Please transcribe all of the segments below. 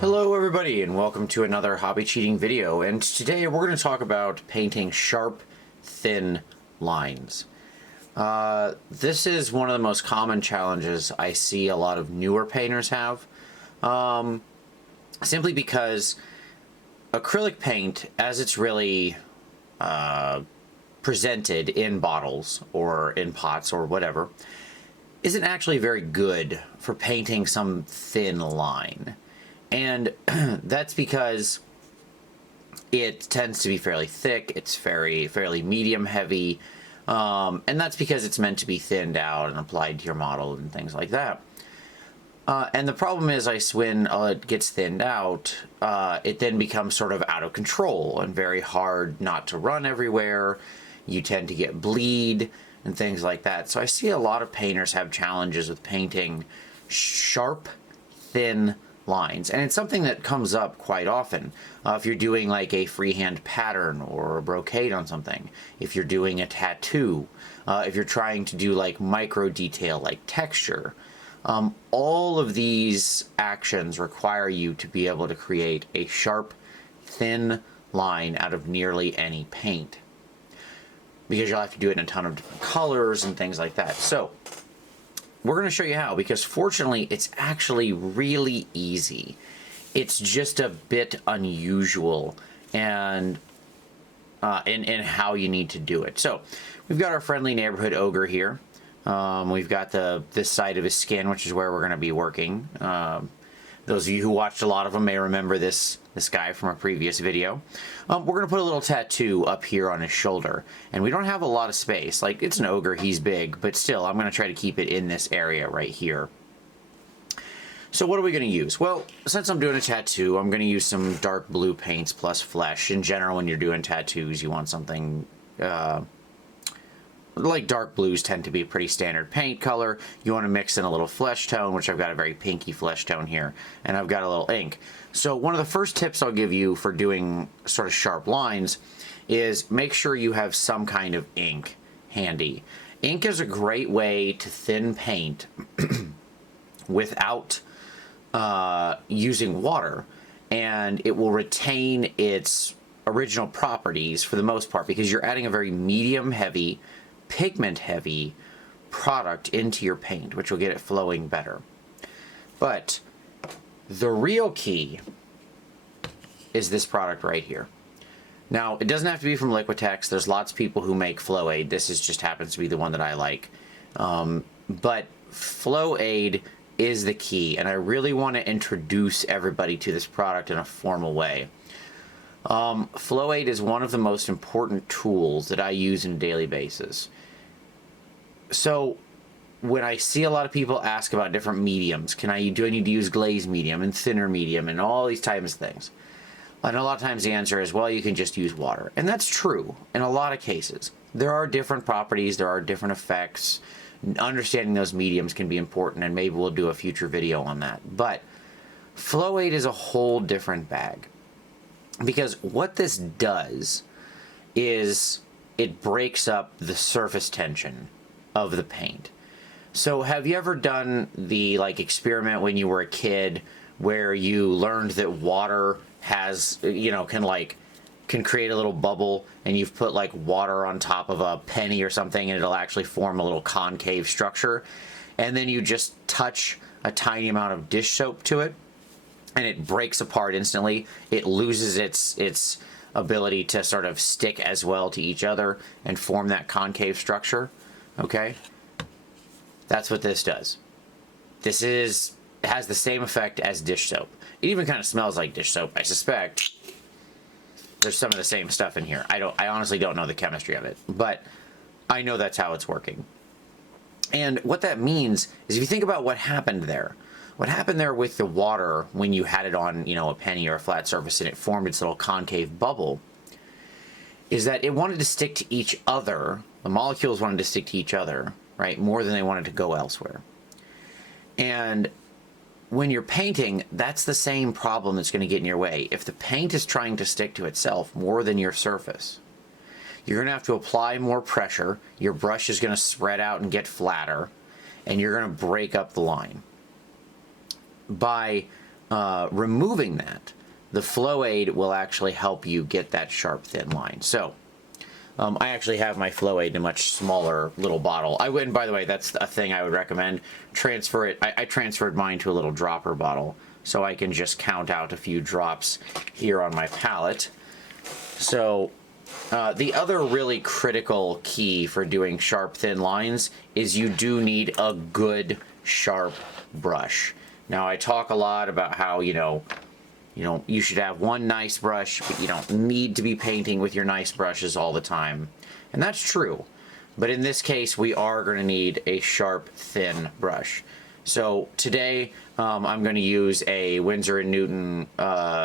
Hello everybody and welcome to another hobby cheating video, and today we're going to talk about painting sharp, thin lines. This is one of the most common challenges I see a lot of newer painters have, simply because acrylic paint, as it's really presented in bottles or in pots or whatever, isn't actually very good for painting some thin line. And that's because it tends to be fairly thick, it's fairly medium heavy, and that's because it's meant to be thinned out and applied to your model and things like that. And the problem is, when it gets thinned out, it then becomes sort of out of control and very hard not to run everywhere. You tend to get bleed and things like that. So I see a lot of painters have challenges with painting sharp, thin lines, and it's something that comes up quite often. If you're doing like a freehand pattern or a brocade on something, if you're doing a tattoo, if you're trying to do like micro detail, like texture, all of these actions require you to be able to create a sharp, thin line out of nearly any paint, because you'll have to do it in a ton of different colors and things like that. So we're going to show you how, because fortunately it's actually really easy. It's just a bit unusual and in how you need to do it. So we've got our friendly neighborhood ogre here. We've got this side of his skin, which is where we're going to be working. Those of you who watched a lot of them may remember this guy from a previous video. We're going to put a little tattoo up here on his shoulder, and we don't have a lot of space. Like, it's an ogre, he's big, but still, I'm going to try to keep it in this area right here. So what are we going to use? Well, since I'm doing a tattoo, I'm going to use some dark blue paints plus flesh. In general, when you're doing tattoos, you want something like dark blues tend to be a pretty standard paint color. You want to mix in a little flesh tone, which I've got a very pinky flesh tone here, and I've got a little ink. So one of the first tips I'll give you for doing sort of sharp lines is make sure you have some kind of ink handy. Ink is a great way to thin paint without using water, and it will retain its original properties for the most part, because you're adding a very medium heavy, pigment heavy product into your paint, which will get it flowing better. But the real key is this product right here. Now, it doesn't have to be from Liquitex. There's lots of people who make Flow Aid. This just happens to be the one that I like. But Flow Aid is the key, and I really want to introduce everybody to this product in a formal way. Flow Aid is one of the most important tools that I use on a daily basis. So when I see a lot of people ask about different mediums, do I need to use glazed medium and thinner medium and all these types of things? And a lot of times the answer is, well, you can just use water. And that's true in a lot of cases. There are different properties, there are different effects. Understanding those mediums can be important, and maybe we'll do a future video on that. But Flow Aid is a whole different bag, because what this does is it breaks up the surface tension of the paint. So have you ever done the experiment when you were a kid where you learned that water has, can create a little bubble, and you've put like water on top of a penny or something, and it'll actually form a little concave structure, and then you just touch a tiny amount of dish soap to it and it breaks apart instantly. It loses its ability to sort of stick as well to each other and form that concave structure. Okay, that's what this does. This has the same effect as dish soap. It even kind of smells like dish soap. I suspect there's some of the same stuff in here. I honestly don't know the chemistry of it, but I know that's how it's working. And what that means is, if you think about what happened there with the water when you had it on, a penny or a flat surface and it formed its little concave bubble, is that it wanted to stick to each other. The molecules wanted to stick to each other, right, more than they wanted to go elsewhere. And when you're painting, that's the same problem that's going to get in your way. If the paint is trying to stick to itself more than your surface, you're going to have to apply more pressure. Your brush is going to spread out and get flatter, and you're going to break up the line. By removing that, the flow aid will actually help you get that sharp, thin line. So I actually have my flow aid in a much smaller little bottle. I wouldn't, by the way, that's a thing I would recommend. Transfer it. I transferred mine to a little dropper bottle, so I can just count out a few drops here on my palette. So the other really critical key for doing sharp, thin lines is you do need a good, sharp brush. Now, I talk a lot about how, you should have one nice brush, but you don't need to be painting with your nice brushes all the time. And that's true. But in this case, we are going to need a sharp, thin brush. So today, I'm going to use a Winsor & Newton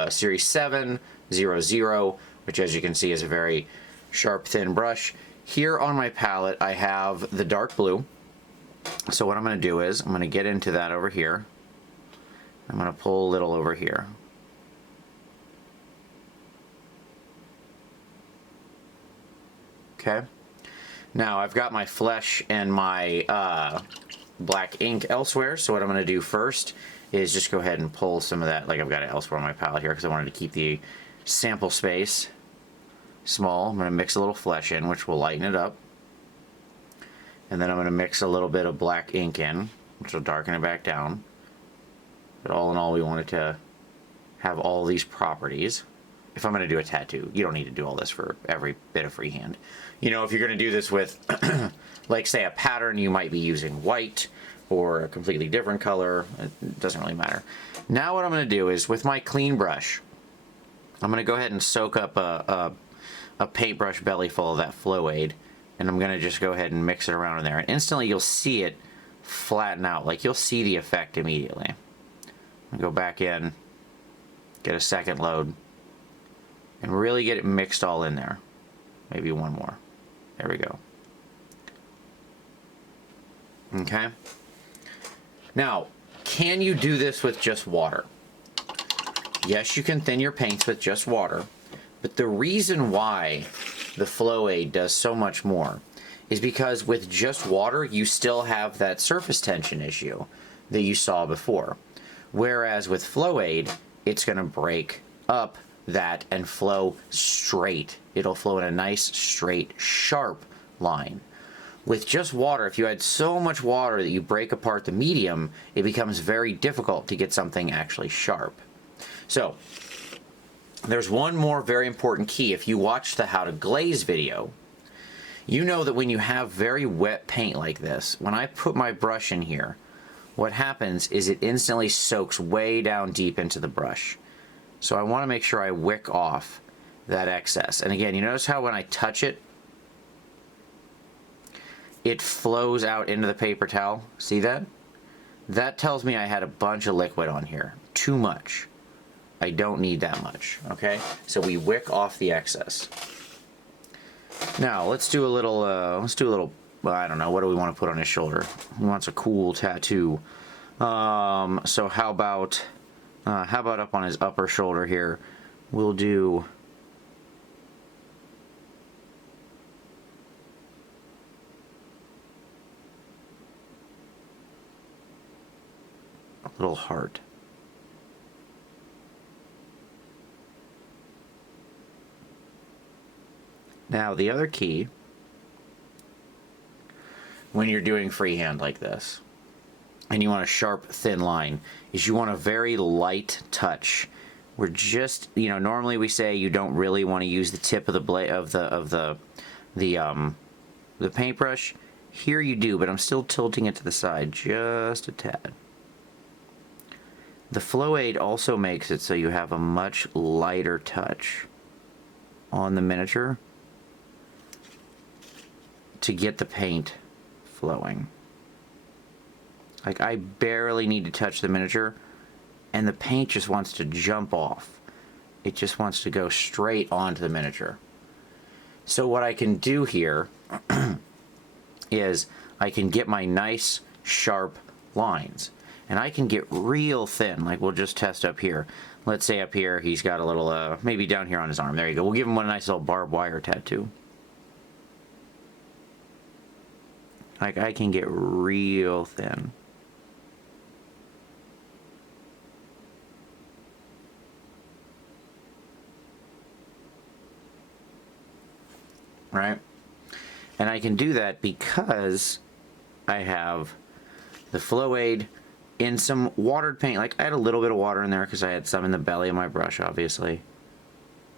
Series 7 00, which, as you can see, is a very sharp, thin brush. Here on my palette, I have the dark blue. So what I'm going to do is I'm going to get into that over here. I'm going to pull a little over here. Okay. Now I've got my flesh and my black ink elsewhere, so what I'm going to do first is just go ahead and pull some of that, like I've got it elsewhere on my palette here because I wanted to keep the sample space small. I'm going to mix a little flesh in, which will lighten it up. And then I'm going to mix a little bit of black ink in, which will darken it back down. But all in all, we want it to have all these properties. If I'm going to do a tattoo, you don't need to do all this for every bit of freehand. If you're going to do this with, like, say, a pattern, you might be using white or a completely different color. It doesn't really matter. Now what I'm going to do is, with my clean brush, I'm going to go ahead and soak up a paintbrush belly full of that flow aid, and I'm going to just go ahead and mix it around in there. And instantly you'll see it flatten out. Like, you'll see the effect immediately. I'm going to go back in, get a second load, and really get it mixed all in there. Maybe one more. There we go. Okay. Now, can you do this with just water? Yes, you can thin your paints with just water, but the reason why the flow aid does so much more is because with just water, you still have that surface tension issue that you saw before. Whereas with flow aid, it's going to break up that and flow straight. It'll flow in a nice, straight, sharp line. With just water, if you add so much water that you break apart the medium, it becomes very difficult to get something actually sharp. So, there's one more very important key. If you watch the How to Glaze video, you know that when you have very wet paint like this, when I put my brush in here, what happens is it instantly soaks way down deep into the brush. So I want to make sure I wick off that excess. And again, you notice how when I touch it, it flows out into the paper towel. See that? That tells me I had a bunch of liquid on here. Too much. I don't need that much. Okay? So we wick off the excess. Now let's do a little. I don't know. What do we want to put on his shoulder? He wants a cool tattoo. So how about up on his upper shoulder here? We'll do a little heart. Now the other key when you're doing freehand like this and you want a sharp, thin line is you want a very light touch. We're just, normally we say you don't really want to use the tip of the blade of the paintbrush. Here you do, but I'm still tilting it to the side just a tad. The flow aid also makes it so you have a much lighter touch on the miniature to get the paint flowing. Like, I barely need to touch the miniature and the paint just wants to jump off. It just wants to go straight onto the miniature. So what I can do here is I can get my nice sharp lines and I can get real thin. Like, we'll just test up here. Let's say up here he's got a little maybe down here on his arm. There you go. We'll give him a nice little barbed wire tattoo. Like, I can get real thin. Right? And I can do that because I have the flow aid in some watered paint. Like, I had a little bit of water in there because I had some in the belly of my brush, obviously.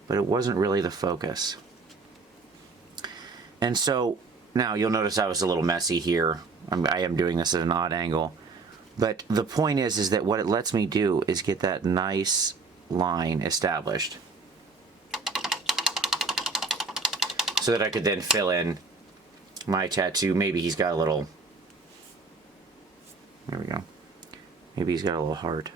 But it wasn't really the focus. And so, now you'll notice I was a little messy here. I am doing this at an odd angle. But the point is that what it lets me do is get that nice line established. So that I could then fill in my tattoo. Maybe he's got a little... There we go. Maybe he's got a little heart.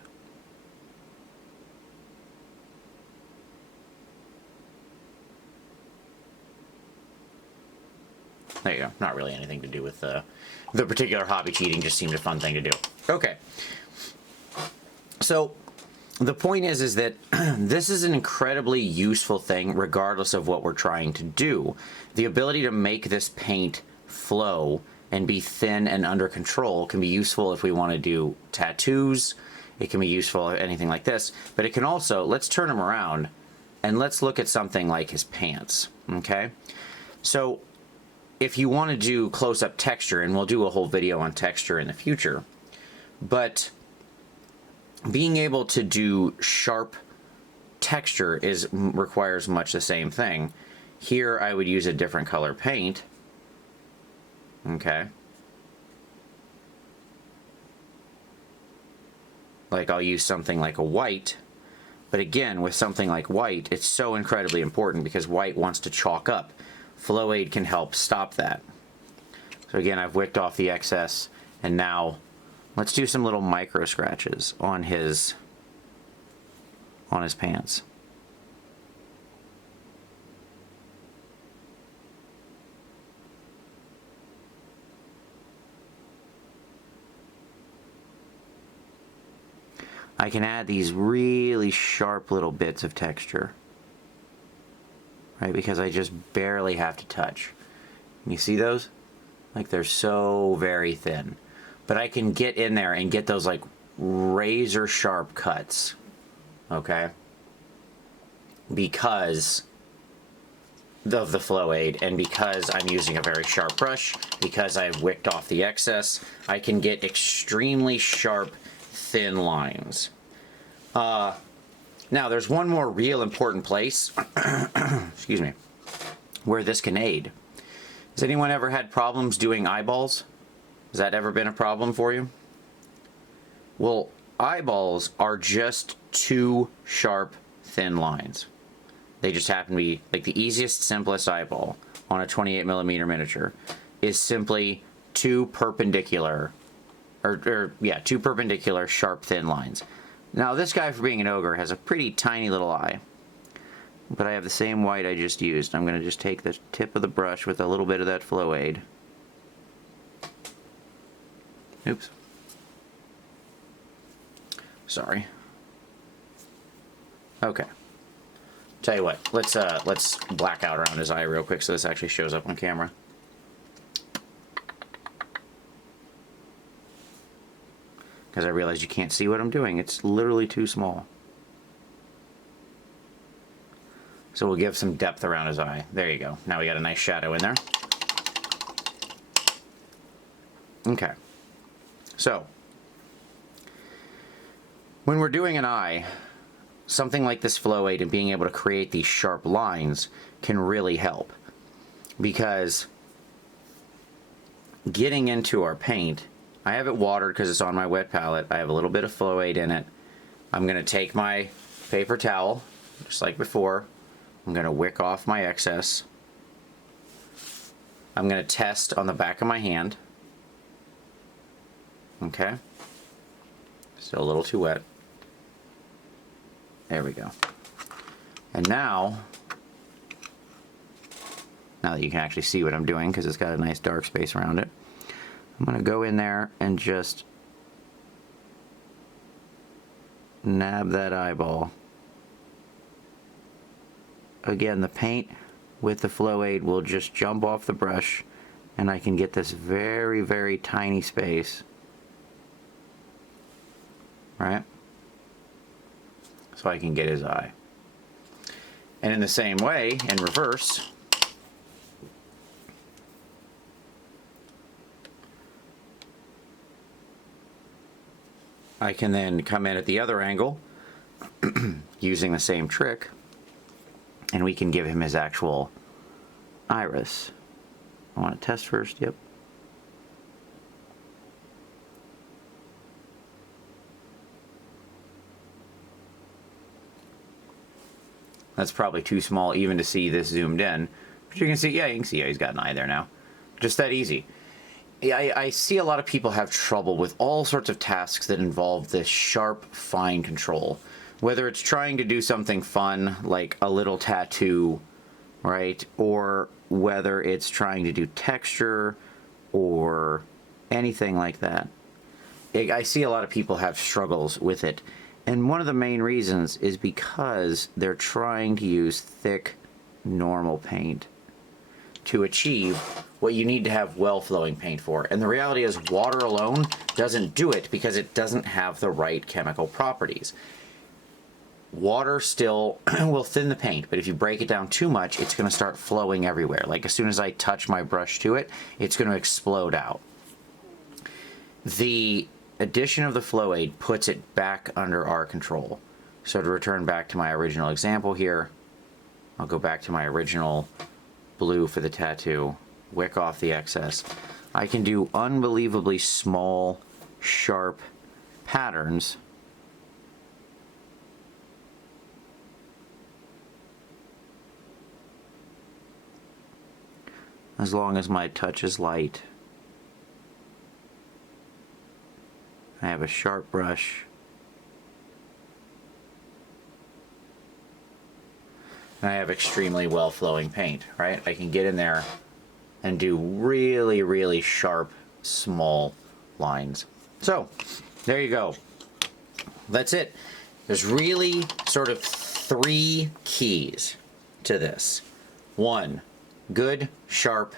There you go. Not really anything to do with the particular hobby cheating. Just seemed a fun thing to do. Okay. So the point is that this is an incredibly useful thing regardless of what we're trying to do. The ability to make this paint flow and be thin and under control can be useful if we want to do tattoos. It can be useful for anything like this. But it can also, let's turn him around and let's look at something like his pants. Okay? So if you want to do close-up texture, and we'll do a whole video on texture in the future, but being able to do sharp texture requires much the same thing. Here I would use a different color paint. Okay. Like, I'll use something like a white, but again, with something like white, it's so incredibly important because white wants to chalk up. Flow aid can help stop that. So again, I've wicked off the excess, and now let's do some little micro scratches on his pants. I can add these really sharp little bits of texture. Right, because I just barely have to touch. You see those? Like, they're so very thin. But I can get in there and get those, like, razor sharp cuts. Okay? Because of the flow aid, and because I'm using a very sharp brush, because I've wicked off the excess, I can get extremely sharp, thin lines. Now, there's one more real important place, excuse me, where this can aid. Has anyone ever had problems doing eyeballs? Has that ever been a problem for you? Well, eyeballs are just two sharp, thin lines. They just happen to be, like, the easiest, simplest eyeball on a 28mm miniature is simply two perpendicular, two perpendicular, sharp, thin lines. Now, this guy, for being an ogre, has a pretty tiny little eye. But I have the same white I just used. I'm going to just take the tip of the brush with a little bit of that flow aid. Oops. Sorry. Okay. Tell you what, let's black out around his eye real quick so this actually shows up on camera. Because I realize you can't see what I'm doing. It's literally too small. So we'll give some depth around his eye. There you go. Now we got a nice shadow in there. Okay. So, when we're doing an eye, something like this flow aid and being able to create these sharp lines can really help. Because getting into our paint, I have it watered because it's on my wet palette. I have a little bit of flow aid in it. I'm going to take my paper towel, just like before. I'm going to wick off my excess. I'm going to test on the back of my hand. Okay. Still a little too wet. There we go. And now that you can actually see what I'm doing because it's got a nice dark space around it, I'm going to go in there and just nab that eyeball. Again, the paint with the flow aid will just jump off the brush and I can get this very, very tiny space, right? So I can get his eye. And in the same way, in reverse, I can then come in at the other angle using the same trick, and we can give him his actual iris. I want to test first, yep. That's probably too small even to see this zoomed in. But you can see, yeah, you can see, yeah, he's got an eye there now. Just that easy. I see a lot of people have trouble with all sorts of tasks that involve this sharp, fine control. Whether it's trying to do something fun, like a little tattoo, right? Or whether it's trying to do texture or anything like that. I see a lot of people have struggles with it. And one of the main reasons is because they're trying to use thick, normal paint to achieve what you need to have well-flowing paint for. And the reality is water alone doesn't do it because it doesn't have the right chemical properties. Water still will thin the paint, but if you break it down too much, it's going to start flowing everywhere. Like as soon as I touch my brush to it, it's going to explode out. The addition of the flow aid puts it back under our control. So to return back to my original example here, I'll go back to my original blue for the tattoo, wick off the excess. I can do unbelievably small, sharp patterns as long as my touch is light. I have a sharp brush. And I have extremely well-flowing paint, right? I can get in there and do really, really sharp, small lines. So, there you go. That's it. There's really sort of 3 keys to this. 1, good, sharp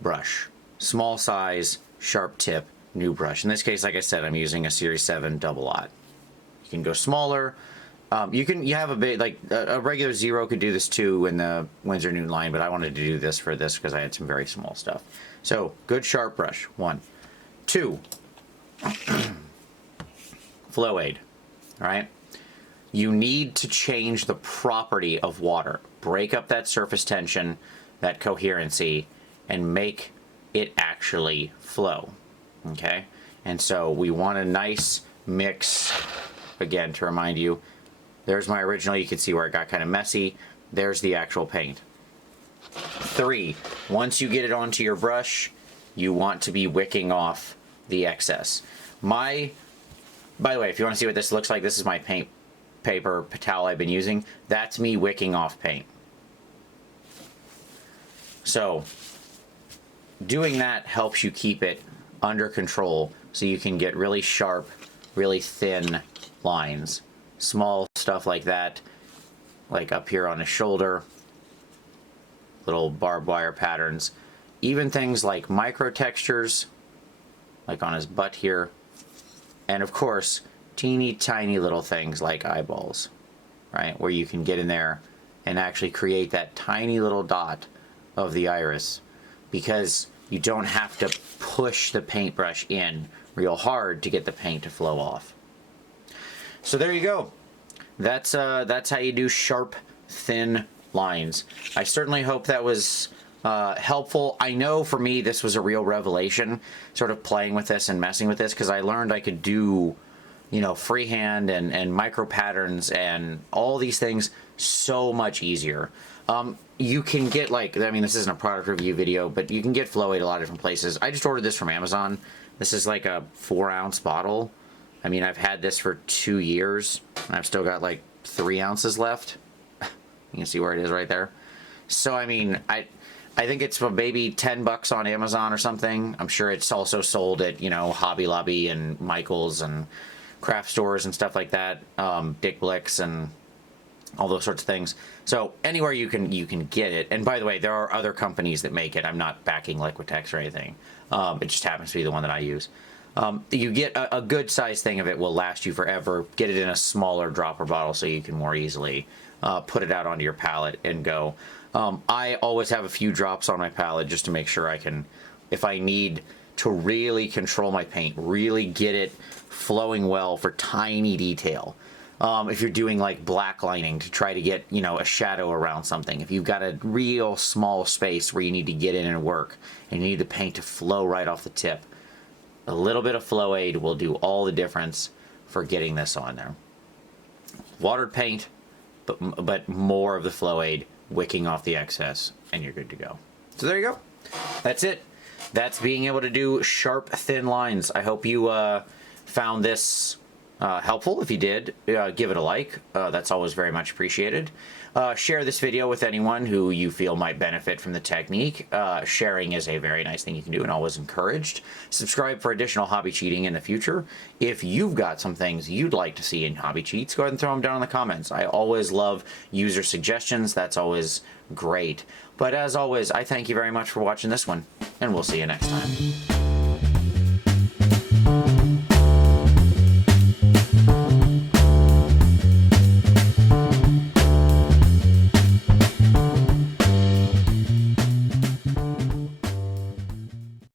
brush. Small size, sharp tip, new brush. In this case, like I said, I'm using a Series 7 double aught. You can go smaller. You have a bit, like a regular Zero could do this too in the Winsor Newton line, but I wanted to do this for this because I had some very small stuff. So, good sharp brush, 1. 2, flow aid, all right? You need to change the property of water. Break up that surface tension, that coherency, and make it actually flow, okay? And so we want a nice mix, again, to remind you, there's my original. You can see where it got kind of messy. There's the actual paint. 3, once you get it onto your brush, you want to be wicking off the excess. By the way, if you want to see what this looks like, this is my paint paper towel I've been using. That's me wicking off paint. So, doing that helps you keep it under control so you can get really sharp, really thin lines. Small stuff like that, like up here on his shoulder, little barbed wire patterns. Even things like micro textures, like on his butt here. And of course, teeny tiny little things like eyeballs, right? Where you can get in there and actually create that tiny little dot of the iris, because you don't have to push the paintbrush in real hard to get the paint to flow off. So there you go. That's how you do sharp, thin lines. I certainly hope that was helpful. I know for me this was a real revelation, sort of playing with this and messing with this, because I learned I could do, you know, freehand and micro patterns and all these things so much easier. You can get, like, I mean, this isn't a product review video, but you can get flow aid a lot of different places. I just ordered this from Amazon. This is like a 4-ounce bottle. I mean, I've had this for 2 years, and I've still got like 3 ounces left. You can see where it is right there. So, I mean, I think it's maybe $10 on Amazon or something. I'm sure it's also sold at, you know, Hobby Lobby and Michael's and craft stores and stuff like that. Dick Blick's and all those sorts of things. So anywhere you can get it. And by the way, there are other companies that make it. I'm not backing Liquitex or anything. It just happens to be the one that I use. You get a good size thing of it, will last you forever. Get it in a smaller dropper bottle so you can more easily put it out onto your palette and go. I always have a few drops on my palette just to make sure I can, if I need to really control my paint, really get it flowing well for tiny detail. If you're doing like black lining to try to get, you know, a shadow around something, if you've got a real small space where you need to get in and work and you need the paint to flow right off the tip, a little bit of flow aid will do all the difference for getting this on there. Watered paint, but more of the flow aid wicking off the excess, and you're good to go. So there you go. That's it. That's being able to do sharp, thin lines. I hope you found this helpful. If you did, give it a like. That's always very much appreciated. Share this video with anyone who you feel might benefit from the technique. Sharing is a very nice thing you can do and always encouraged. Subscribe for additional hobby cheating in the future. If you've got some things you'd like to see in hobby cheats, go ahead and throw them down in the comments. I always love user suggestions. That's always great. But as always, I thank you very much for watching this one, and we'll see you next time.